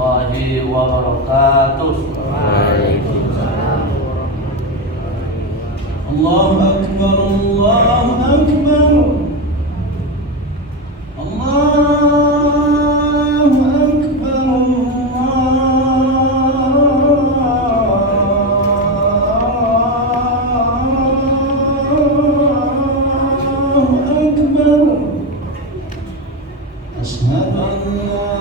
warahmatullahi wabarakatuh. Waalaikumsalam. Allahu Akbar, Allahu Akbar, Allahu Akbar, Allahu Akbar. Asyhadu an la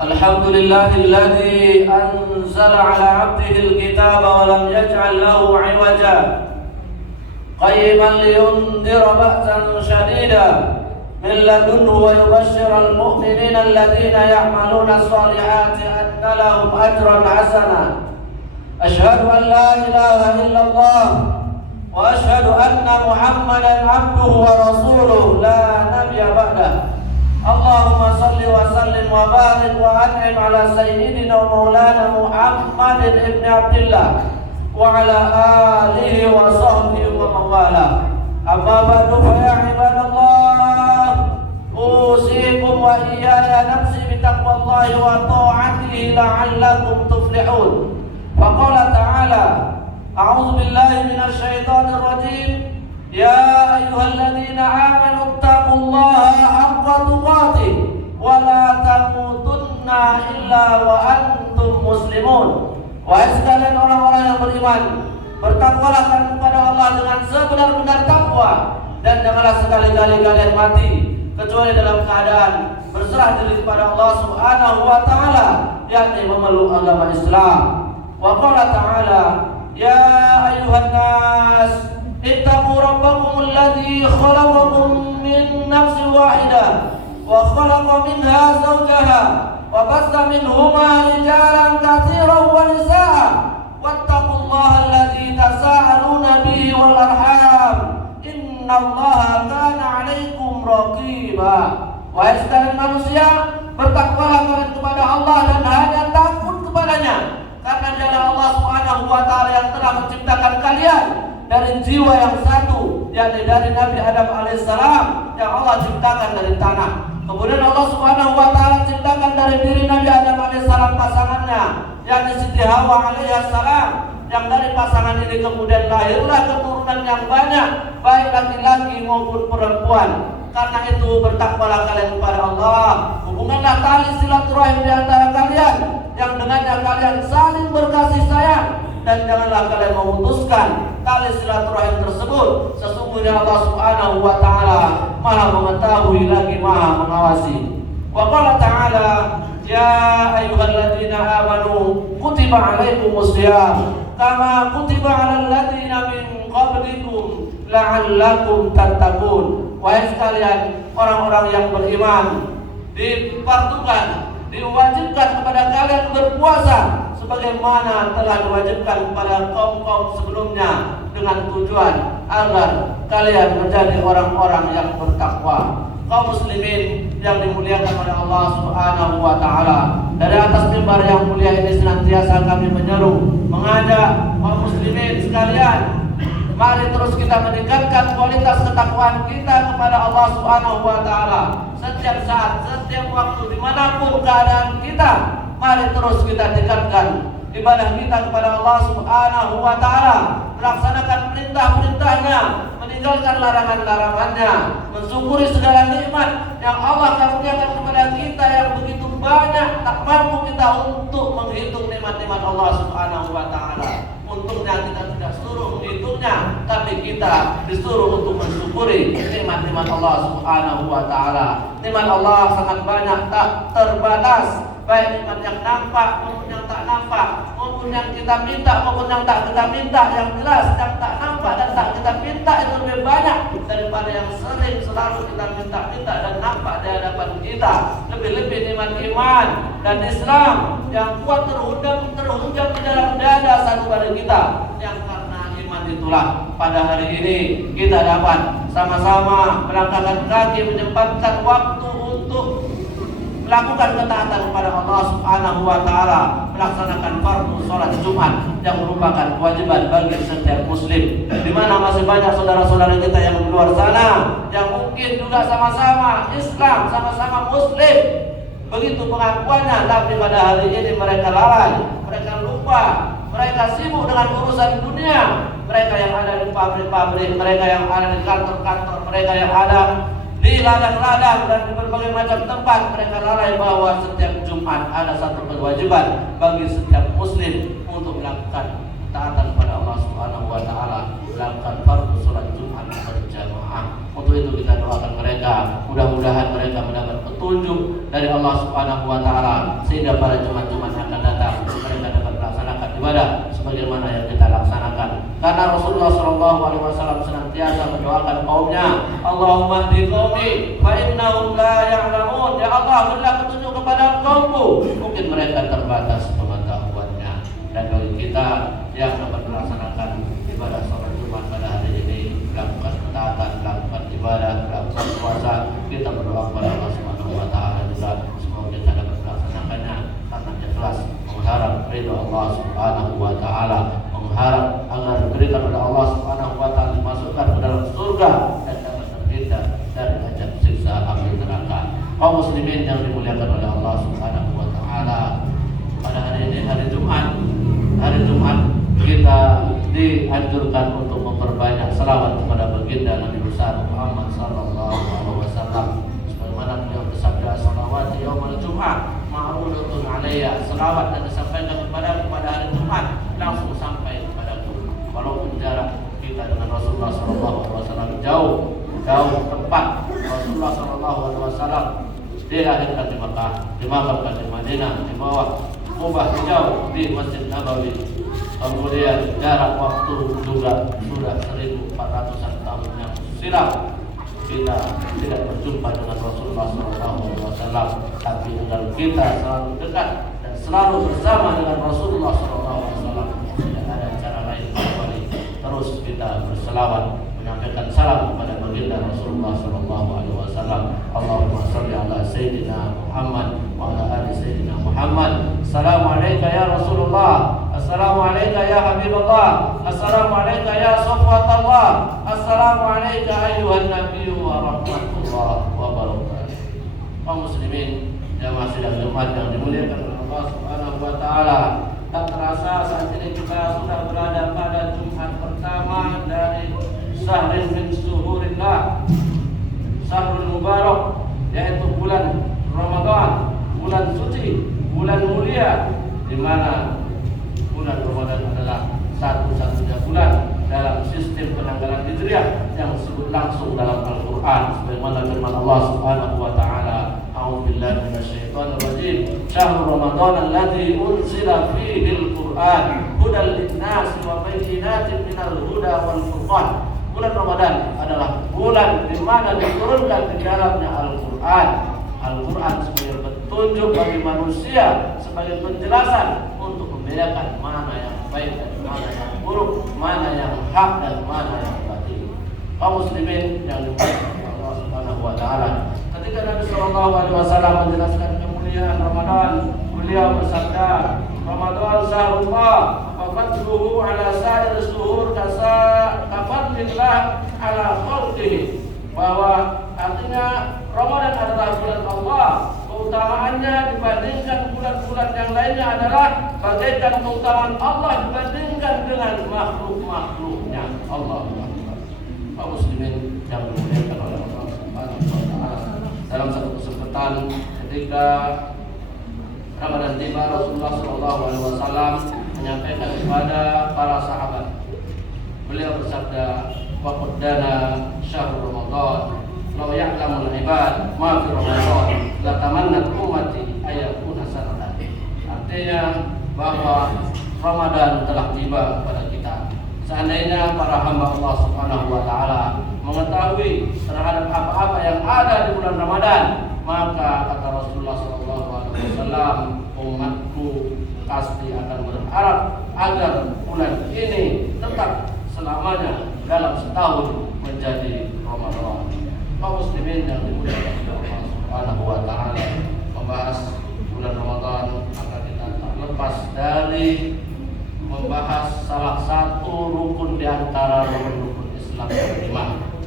Alhamdulillahilladzi anzala ala 'abdihil kitaba wa lam yaj'al lahu 'iwaja qayyiman liyundhira ba'san shadida min ladunhu wa yubashshiral mu'minina alladhina ya'maluna as-salihati anna lahum ajran hasana. Asyhadu an la ilaha illallah wa asyhadu anna Muhammadan 'abduhu wa rasuluhu la nabiyya ba'dahu. Allahumma salli wa sallim wa barik wa an'im ala sayyidina wa maulana Muhammadin ibn Abdillah wa ala alihi wa sahbihi wa mawala. Amma ba'du fa ya ibadallah, usikum wa iyaya nafsi bitaqwallahi wa ta'atihi la'allakum tuflihun. Faqala ta'ala A'udzu billahi minasyaitonir rajim. Ya ayyuhalladzina amanu taqullaha haqqa tuqatih wa la tamutunna illa wa antum muslimun. Wahai sekalian orang-orang yang beriman, bertakwalah kepada Allah dengan sebenar-benar takwa, dan janganlah sekali-kali kalian mati kecuali dalam keadaan berserah diri kepada Allah Subhanahu wa taala, yakni memeluk agama Islam. Wa qala ta'ala, ya ayyuhan nas ittaqu rabbakum alladzi khalaqakum min nafsin wahidah wa khalaqa minha zawjaha wa bassa minhuma rijalan katsiran wa nisaa wattaqullaha alladzi tasaaluna bihi wal arham innallaha kana 'alaikum raqiba. Wahai sekalian manusia, bertakwalah kalian kepada Allah dan hanya takut kepadanya, karena dialah Allah Subhanahu wa taala yang telah menciptakan kalian dari jiwa yang satu, yakni dari Nabi Adam alaihissalam yang Allah ciptakan dari tanah. Kemudian Allah Subhanahu wa taala ciptakan dari diri Nabi Adam alaihissalam pasangannya, yakni Siti Hawa alaihissalam, yang dari pasangan ini kemudian lahirlah keturunan yang banyak, baik laki-laki maupun perempuan. Karena itu bertakwalah kalian kepada Allah, hubunganlah tali silaturahim di antara kalian, yang dengannya kalian saling berkasih sayang, dan janganlah kalian memutuskan tali silaturahim tersebut. Sesungguhnya Allah Subhanahu wa taala Maha mengetahui lagi Maha mengawasi. Wa qala ta'ala, ya ayyuhalladzina amanu kutiba 'alaikumus shiyam kama kutiba 'alal ladzina min qablikum la'allakum tattaqun. Wahai sekalian orang-orang yang beriman, difardukan, diwajibkan kepada kalian berpuasa sebagaimana telah diwajibkan kepada kaum-kaum sebelumnya, dengan tujuan agar kalian menjadi orang-orang yang bertakwa. Kaum muslimin yang dimuliakan oleh Allah Subhanahu wa taala, dari atas mimbar yang mulia ini senantiasa kami menyeru, mengajak kaum muslimin sekalian, mari terus kita meningkatkan kualitas ketakwaan kita kepada Allah Subhanahu wa taala. Setiap saat, setiap waktu, dimanapun keadaan kita, mari terus kita tingkatkan ibadah kita kepada Allah Subhanahu wa taala, melaksanakan perintah-perintahnya, meninggalkan larangan-larangannya, mensyukuri segala nikmat yang Allah karuniakan kepada kita yang begitu banyak, tak mampu kita untuk menghitung nikmat-nikmat Allah Subhanahu wa taala. Untungnya kita tidak suruh menghitungnya, tapi kita disuruh untuk mensyukuri nikmat-nikmat Allah Subhanahu wa taala. Nikmat Allah sangat banyak, tak terbatas, baik nikmat yang nampak maupun yang tak nampak, maupun yang kita minta maupun yang tak kita minta. Yang jelas yang tak nampak dan tak kita minta itu lebih banyak daripada yang sering selalu kita minta-minta dan nampak di hadapan kita. Lebih-lebih nikmat iman dan Islam yang kuat terhujam di dalam dada satu pada kita, yang karena iman itulah pada hari ini kita dapat sama-sama melangkahkan kaki, menyempatkan waktu untuk melakukan ketaatan kepada Allah Subhanahu wa taala, melaksanakan fardu salat Jumat yang merupakan kewajiban bagi setiap muslim. Di mana masih banyak saudara-saudara kita yang di luar sana yang mungkin juga sama-sama Islam, sama-sama muslim, begitu pengakuannya, tapi pada hari ini mereka lalai, mereka lupa, mereka sibuk dengan urusan dunia. Mereka yang ada di pabrik-pabrik, mereka yang ada di kantor-kantor, mereka yang ada di ladang-ladang dan di berbagai macam tempat, mereka lalai bahwa setiap Jumat ada satu kewajiban bagi setiap muslim untuk melakukan taatan kepada Allah Subhanahu wa taala, melakukan fardu salat Jumat berjamaah. Untuk itu kita doakan mereka, mudah-mudahan mereka mendapat petunjuk dari Allah Subhanahu wa taala, sehingga pada Jumat-Jumat yang akan datang mereka dapat melaksanakan ibadah sebagaimana yang kita laksanakan. Karena Rasulullah SAW senantiasa mendoakan kaumnya, Allahumma hdi qaumi fa innahum la ya'lamun. Ya Allah, berilah petunjuk kepada kaumku, mungkin mereka terbatas pengetahuannya. Dan bagi kita yang dapat melaksanakan ibadah salat Jumat pada hari ini, melakukan ketaatan, melakukan ibadah, melakukan puasa, kita berdoa kepada Allah Subhanahu wa taala juga semoga kita dapat melaksanakannya karena ikhlas, mengharap ridha Allah Subhanahu wa taala, mengharap agar diberikan oleh Allah Subhanahu wa taala dimasukkan ke dalam surga dan dapat terhindar dari azab siksa api neraka. Kaum muslimin yang dimuliakan oleh Allah Subhanahu wa taala, pada hari ini hari Jumat kita dianjurkan untuk memperbanyak selawat kepada baginda Nabi besar Muhammad sallallahu alaihi wasallam. Sebagaimana beliau bersabda, "Salawat yaumul Jum'ah ma'rudatun 'alayya." Selawat yang disampaikan pada hari Jumat langsung sampai kepadaku. Walaupun jarak kita dengan Rasulullah sallallahu alaihi wasallam jauh tempat. Rasulullah sallallahu alaihi wasallam dilahirkan di Makkah, dimakamkan di Madinah, di bawah kubah hijau di Masjid Nabawi. Kemudian jarak waktu juga sudah 1400-an tahun yang silam kita tidak berjumpa dengan Rasulullah SAW, tapi tinggal kita selalu dekat dan selalu bersama dengan Rasulullah SAW. Tidak ada cara lain kecuali terus kita berselawat, menyampaikan salam kepada baginda Rasulullah SAW. Allahumma shalli ala Sayyidina Muhammad wa ala ali Sayyidina Muhammad. Assalamualaikum ya Rasulullah. Assalamualaikum ya Habibullah. Assalamualaikum ya Safwatullah. Assalamualaikum ayuhan Nabi wa rahmatullah wa barakatuh. Kaum muslimin jamaah sidang Jumat yang dimuliakan oleh Allah Subhanahu wa taala, tak terasa saat ini kita sudah berada pada Jumat pertama dari Syahrul min Syuhurillah, Syahrul Mubarak, yaitu bulan Ramadan, bulan suci, bulan mulia, di mana bulan Ramadan adalah satu-satunya bulan dalam sistem penanggalan Hijriah yang disebut langsung dalam Al-Quran, sebagaimana firman Allah Subhanahu wa taala, "A'udzu billahi minasyaitonir rajim. Syahrul Ramadan alladzi unzila fihi al-Qur'an hudan lin-nasi wa bayyinatin minal huda wal furqan." Bulan Ramadan adalah bulan di mana diturunkan di dalamnya Al-Quran. Al-Quran sebagai petunjuk bagi manusia, sebagai penjelasan untuk membedakan mana yang baik dan mana yang buruk, mana yang hak dan mana yang batil. Kaum muslimin yang dimuliakan Allah Subhanahu wa taala, ketika Nabi sallallahu alaihi wasallam menjelaskan kemuliaan Ramadan, beliau bersabda, "Ramadan syahrullah wa fadluhu ala sa'ir syuhur kafadlillah ala khalqihi." Bahwa artinya Ramadan adalah bulan Allah, keutamaannya dibandingkan bulan-bulan yang lainnya adalah bagaikan keutamaan Allah dibandingkan dengan makhluk-makhluknya. Allah kaum muslimin yang dimuliakan oleh Allah Subhanahu wa taala, dalam satu kesempatan ketika Ramadan tiba, Rasulullah sallallahu alaihi wasallam menyampaikan kepada para sahabat, beliau bersabda, "Wa qaddana syahrul Ramadan, law ya'lamul ibad ma fi Ramadan, la tamannat ummati ayakuna sanatan." Artinya bahwa Ramadan telah tiba pada kita. Seandainya para hamba Allah Subhanahu wa taala mengetahui terhadap apa-apa yang ada di bulan Ramadan, maka kata Rasulullah sallallahu alaihi wasallam, umatku pasti akan berharap agar bulan ini tetap selamanya dalam setahun menjadi Ramadan. Kaum muslimin yang dimuliakan oleh Allah Subhanahu wa taala, membahas bulan Ramadan, maka kita tak lepas dari membahas salah satu rukun di antara rukun-rukun Islam yang kelima,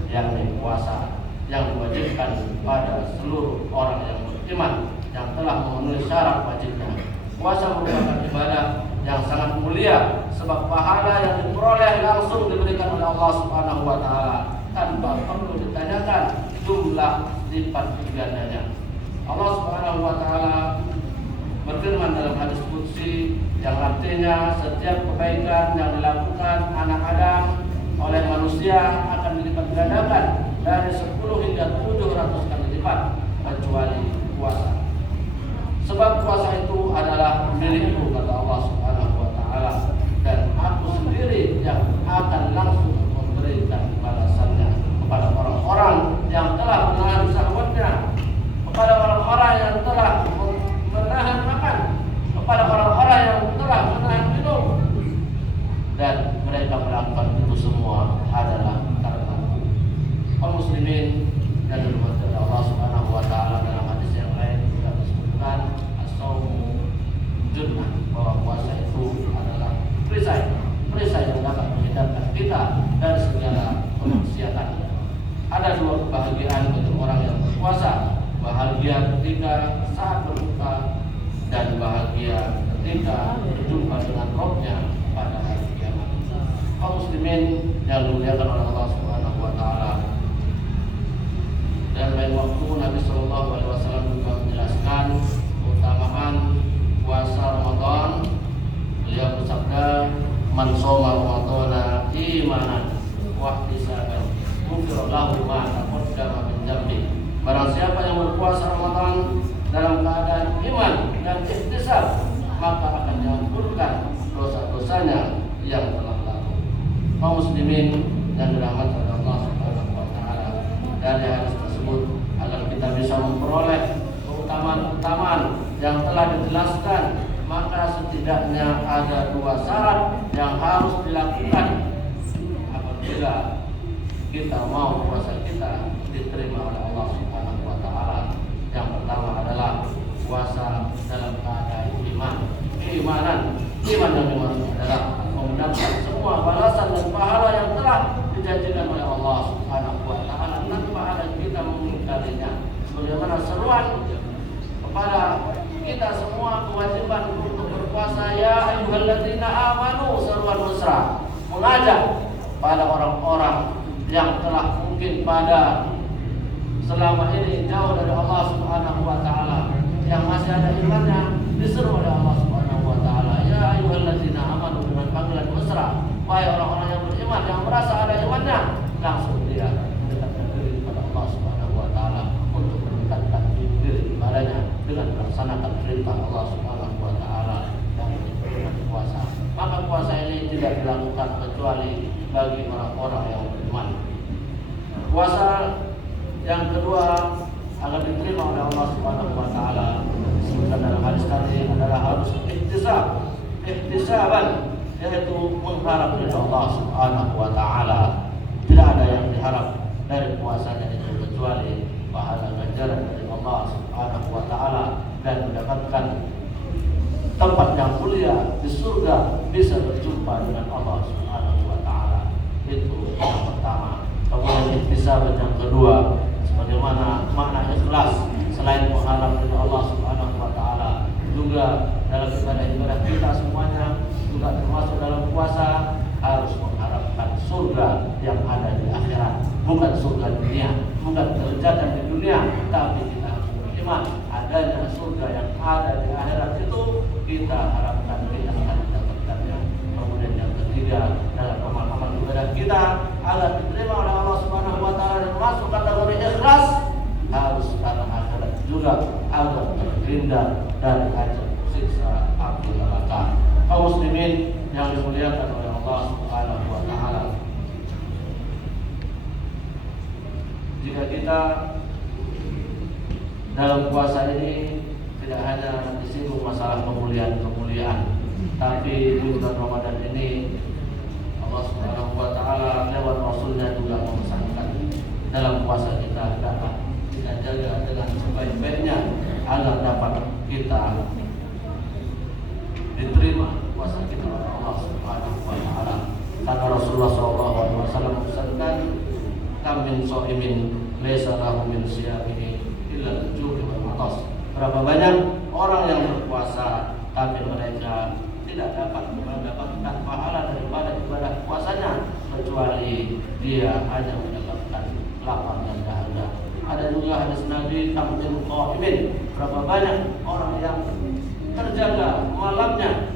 yakni puasa, yang diwajibkan pada seluruh orang yang beriman yang telah memenuhi syarat wajibnya. Puasa merupakan ibadah yang sangat mulia, sebab pahala yang diperoleh langsung diberikan oleh Allah Subhanahu wa taala tanpa perlu ditanyakan jumlah lipat gandanya. Allah Subhanahu wa taala berfirman dalam hadis qudsi yang artinya setiap kebaikan yang dilakukan anak Adam oleh manusia akan dilipat gandakan dari 10 hingga 700 kali lipat kecuali puasa. Sebab puasa itu adalah milikku, kata Allah Subhanahu wa taala, dan aku sendiri yang akan langsung memberikan balasannya kepada orang-orang yang telah menahan syahwatnya, kepada orang-orang yang telah menahan makan, kepada orang-orang yang telah menahan minum, dan mereka melakukan itu semua adalah karena kaum muslimin dan dirahmati Allah Subhanahu wa taala. Dalam hadis yang lain juga disebutkan as-shaumu junnah, bahwa puasa itu adalah perisai yang dapat menghindarkan kita dari segala kemaksiatan. Ada dua kebahagiaan bagi orang yang berpuasa, bahagia ketika saat berbuka dan bahagia ketika berjumpa dengan Rabb-Nya pada hari kiamat. kaum muslimin yang dimuliakan oleh Allah Subhanahu wa taala. Dan lain waktu Nabi sallallahu alaihi wasallam juga menjelaskan keutamaan puasa Ramadan. Beliau bersabda, "Man shoma Ramadana imanan wa ihtisaban, ghufira lahu ma taqaddama min dhanbi." Barang siapa yang berpuasa Ramadan dalam keadaan iman dan ihtisab, maka akan diampunkan dosa-dosanya yang telah lalu. Kaum muslimin yang dirahmati oleh Allah Subhanahu wa taala, dari hadis tersebut agar kita bisa memperoleh keutamaan-keutamaan yang telah dijelaskan, maka setidaknya ada 2 syarat yang harus dilakukan apabila kita mau puasa kita diterima oleh Allah Subhanahu wa taala. Yang pertama adalah puasa dalam keadaan iman. Iman yang dimaksud adalah mendapat semua balasan dan pahala yang telah dijanjikan oleh Allah Subhanahu wa taala tanpa ada kita mengingkarinya. Sebagaimana seruan kepada kita semua kewajiban untuk berpuasa, ya ayyuhalladzina amanu, seruan mesra mengajak pada orang-orang yang telah mungkin pada selama ini jauh dari Allah Subhanahu wa taala, yang masih ada imannya, diseru oleh Allah Subhanahu wa taala, ya ayyuhalladzina amanu, dengan panggilan mesra, wahai orang-orang yang beriman yang merasa ada imannya, langsung dia mendekatkan diri kepada Allah Subhanahu wa taala untuk mendekatkan diri kepadanya dengan melaksanakan perintah Allah Subhanahu wa taala yang dengan puasa. Maka puasa ini tidak dilakukan kecuali bagi orang-orang yang beriman. Puasa yang kedua agar diterima oleh Allah Subhanahu wa taala disebutkan dalam hadis tadi adalah harus ihtisaban, yaitu mengharap dari Allah Subhanahu wa taala. Tidak ada yang diharap dari puasanya itu kecuali pahala ganjaran dari Allah Subhanahu wa taala dan mendapatkan tempat yang mulia di surga, bisa berjumpa dengan Allah Subhanahu wa taala. Itu yang pertama. Kemudian ihtisaban yang kedua, sebagaimana makna ikhlas, selain mengharap dari Allah Subhanahu wa taala, juga dalam ibadah-ibadah kita semuanya, juga termasuk dalam puasa, harus mengharapkan surga yang ada di akhirat, bukan surga dunia, bukan kelezatan di dunia, tapi kita harus beriman adanya surga yang ada di akhirat itu, kita harapkan kita akan mendapatkannya. Kemudian yang ketiga, dalam amal-amal ibadah kita agar diterima oleh Allah Subhanahu wa taala dan masuk kategori ikhlas, harus karena akhirat juga agar terhindar dari azab siksa api neraka. Kaum muslimin yang dimuliakan oleh Allah Subhanahu wa taala, jika kita dalam puasa ini tidak hanya disinggung masalah kemuliaan, tapi di bulan Ramadan ini Allah Subhanahu wa taala lewat Rasulnya juga memesankan dalam puasa kita dapat kita jaga dengan sebaik-baiknya agar dapat kita diterima puasa kita oleh Allah Subhanahu wa taala. Karena Rasulullah sallallahu alaihi wasallam memesankan, kam min shaimin laisa lahu min siyamihi illa al-ju' wal 'atas. Berapa banyak orang yang berpuasa tapi mereka tidak dapat mendapatkan pahala daripada ibadah puasanya kecuali dia hanya mendapatkan lapar dan dahaga. Ada juga hadis Nabi, tamtin qaimin, berapa banyak orang yang terjaga malamnya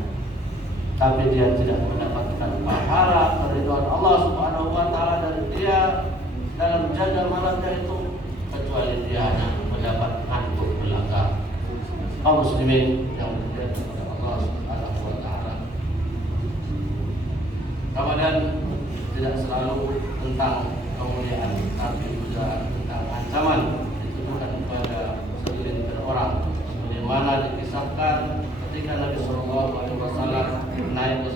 tapi dia tidak mendapatkan pahala keridhaan Allah Subhanahu wa taala dari dia dalam jaga malamnya itu, kecuali dia hanya mendapat ngantuk belaka. Kaum muslimin yang dimuliakan oleh Allah Subhanahu wa taala, Ramadan tidak selalu tentang kemuliaan, tapi juga tentang ancaman ditujukan kepada segelintir orang. Sebagaimana dikisahkan ketika Nabi Sallallahu Alaihi Wasallam naik ke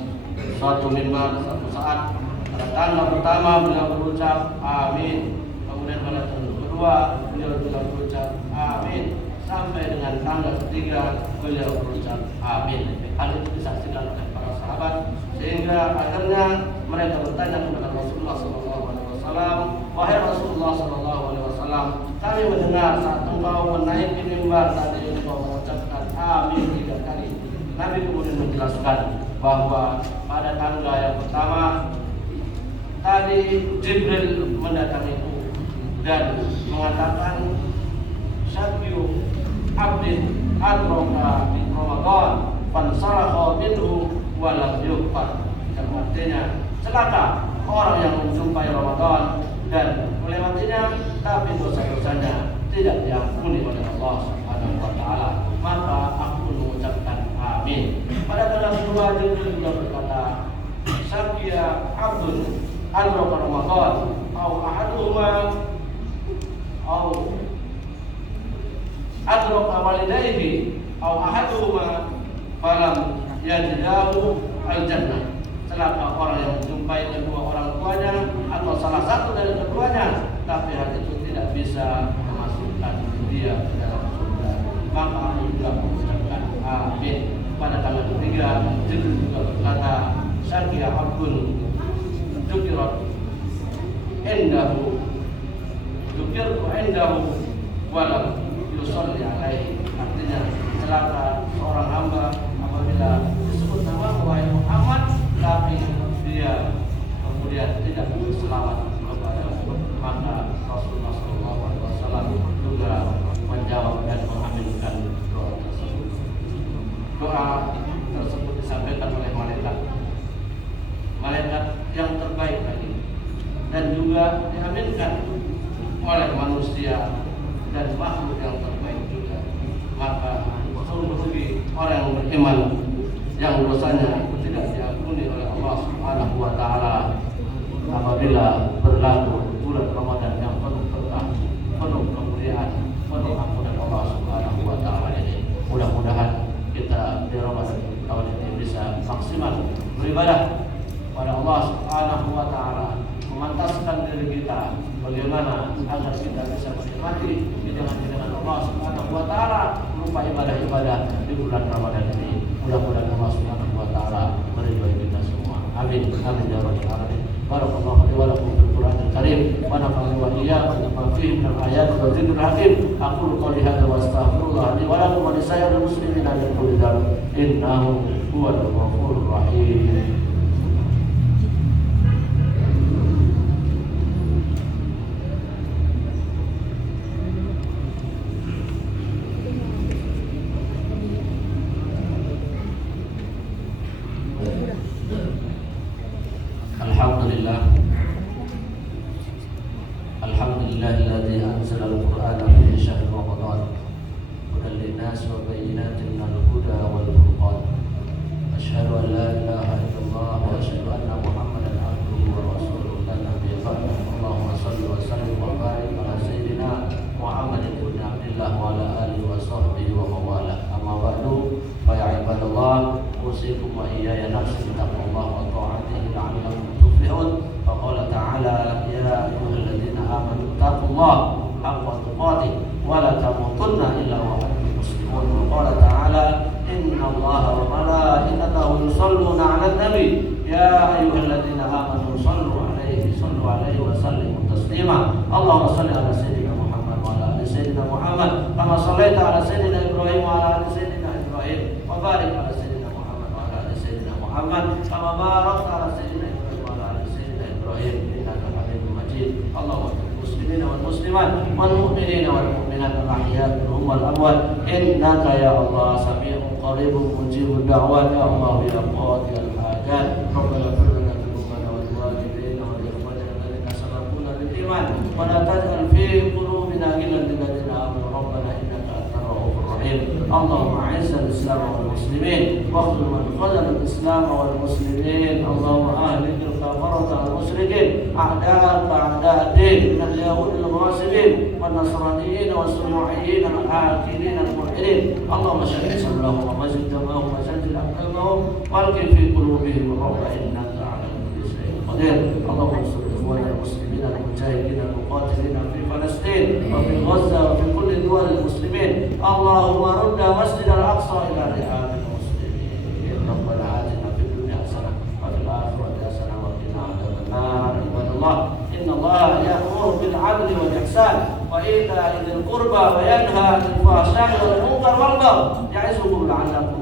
suatu mimbar satu saat, pada tangga pertama beliau berucap amin, kemudian pada tangga kedua beliau juga berucap amin, sampai dengan tangga ketiga beliau berucap amin. Hal itu disaksikan oleh para sahabat sehingga akhirnya mereka bertanya kepada Rasulullah Sallallahu Alaihi Wasallam, wahai Rasulullah Sallallahu Alaihi Wasallam, kami mendengar saat engkau menaiki mimbar tadi engkau mengucapkan amin 3 kali. Nabi kemudian menjelaskan bahwa pada tangga yang pertama tadi Jibril mendatangiku dan mengatakan Syafiu abdin adroka di Ramadan fansaraha minhu walam yuqbal. Yang artinya celaka orang yang menjumpai Ramadan dan melewatinya tapi dosa-dosanya tidak diampuni oleh Allah Subhanahu wa taala, maka aku mengucapkan amin. Pada dalam surah Jibril juga berkata Syafi'a abdun adroka Ramadan au ahaduhuma au adroka walidayhi au ahaduhuma falam yajidahu al-jannah. Celaka orang yang menjumpai kedua orang tuanya atau salah satu dari keduanya tapi hal itu tidak bisa memasukkan dia ke dalam surga, maka aku juga mengucapkan amin. Pada tanggal ketiga Jibril juga berkata Syafi'a abdun Dukirat indahu walam yusolli alaihi. Artinya celaka seorang hamba apabila disebut nama wahai Muhammad tapi dia kemudian tidak berselawat kepada maka Rasulullah SAW juga menjawab dan mengaminkan doa tersebut. Doa tersebut disampaikan oleh malaikat yang terbaik lagi dan juga diaminkan oleh manusia dan makhluk yang terbaik juga. Maka sungguh rugi orang yang beriman yang dosanya tidak diampuni oleh Allah Subhanahu wa taala apabila berlalu bulan Ramadan yang penuh berkah, penuh kemuliaan, penuh ampunan Allah Subhanahu wa taala ini. Mudah-mudahan kita di Ramadan tahun ini bisa maksimal beribadah pada Allah Subhanahu wa taala, memantaskan diri kita bagaimana agar kita bisa menikmati hidangan-hidangan Allah Subhanahu wa taala berupa ibadah-ibadah di bulan Ramadan ini. Mudah-mudahan Allah Subhanahu wa taala meridhai kita semua. Amin. Amin ya rabbal alamin. Barakallahu li wa lakum fil Qur'anil Karim wa nafa'ani wa iyyakum bima fihi min al-ayati wa dzikril hakim. Aqulu qawli hadza wa astaghfirullah li wa lakum wa li sa'iril muslimina min kulli dhanbin innahu huwal ghafurur rahim. Alhamdulillahilladzi anzala al-Qur'ana fi syahr Ramadan hudan lin-nas wa bayyinatin minal huda wal furqan. Asyhadu an la ilaha illallah wa asyhadu anna Muhammadan abduhu wa rasuluhu la nabiyya ba'dahu. Allahumma shalli wa sallim wa barik ala sayyidina Muhammad ibn Abdillah wa ala alihi wa sahbihi wa mawalah. Amma ba'du fa ya ibadallah usikum wa iyaya nafsi bittaqwallahi wa ta'atihi la'allakum tuflihun. Faqala ta'ala ya ayyuhalladzina amanu taqullaha haqqa tuqatih wa la tamutunna illa wa antum muslimun. Wa qala ta'ala innallaha wa malaikatahu yusholluna 'alan nabi ya ayyuhalladzina amanu sallu 'alaihi wa sallimu taslima. Allahumma shalli 'ala sayyidina Muhammad wa 'ala ali sayyidina Muhammad kama shallaita 'ala sayyidina Ibrahim wa 'ala ali sayyidina Ibrahim wa barik 'ala sayyidina Muhammad wa 'ala ali sayyidina Muhammad kama barakta 'ala sayyidina Ibrahim wa 'ala ali sayyidina Ibrahim innaka Hamidum Majid. Allahumma muslimina wal muslimat wal mu'minina wal mu'minat al-ahya' minhum wal amwat innaka ya Allah sami'un qaribun mujibud da'wat ya Allah ya qadiyal hajat. Rabbana ighfir lana dhunubana wa liwalidayna wa li ikhwanina alladhina sabaquna bil iman wa la taj'al fi qulubina ghillan lil ladzina amanu rabbana innaka antar rahmanur rahim. Allahumma 'izzal islam wal muslimin wa khudh man khadhala al-islam wal muslimin. Allahumma ahlikil kafarata wal musyrikin a'da'aka a'da'ad-din min al-yahudi al-ghasibin wan nasraniyin was sunniyyin al-akilin al-mulhidin. Allahumma sharih sadrahum wa mazid jama'ahum wa zanjil aqdamahum walqi fi qulubihim rabba innaka 'ala kulli shay'in qadir. Allahumma ansur ikhwana al-muslimin al-mujahidin al-muqatilin fi Palestin wa fi Gaza wa fi kulli duwal al-muslimin. Allahumma rudda masjid al-aqsa ila rihabil muslimin. Rabbana atina fid dunya hasanah wa fil akhirati hasanah wa qina adzabannar. Ibadallah innallaha ya'muru bil 'adli wal ihsan wa ita'i dzil qurba wa yanha 'anil fahsya'i wal munkar wal baghi ya'izukum la'allakum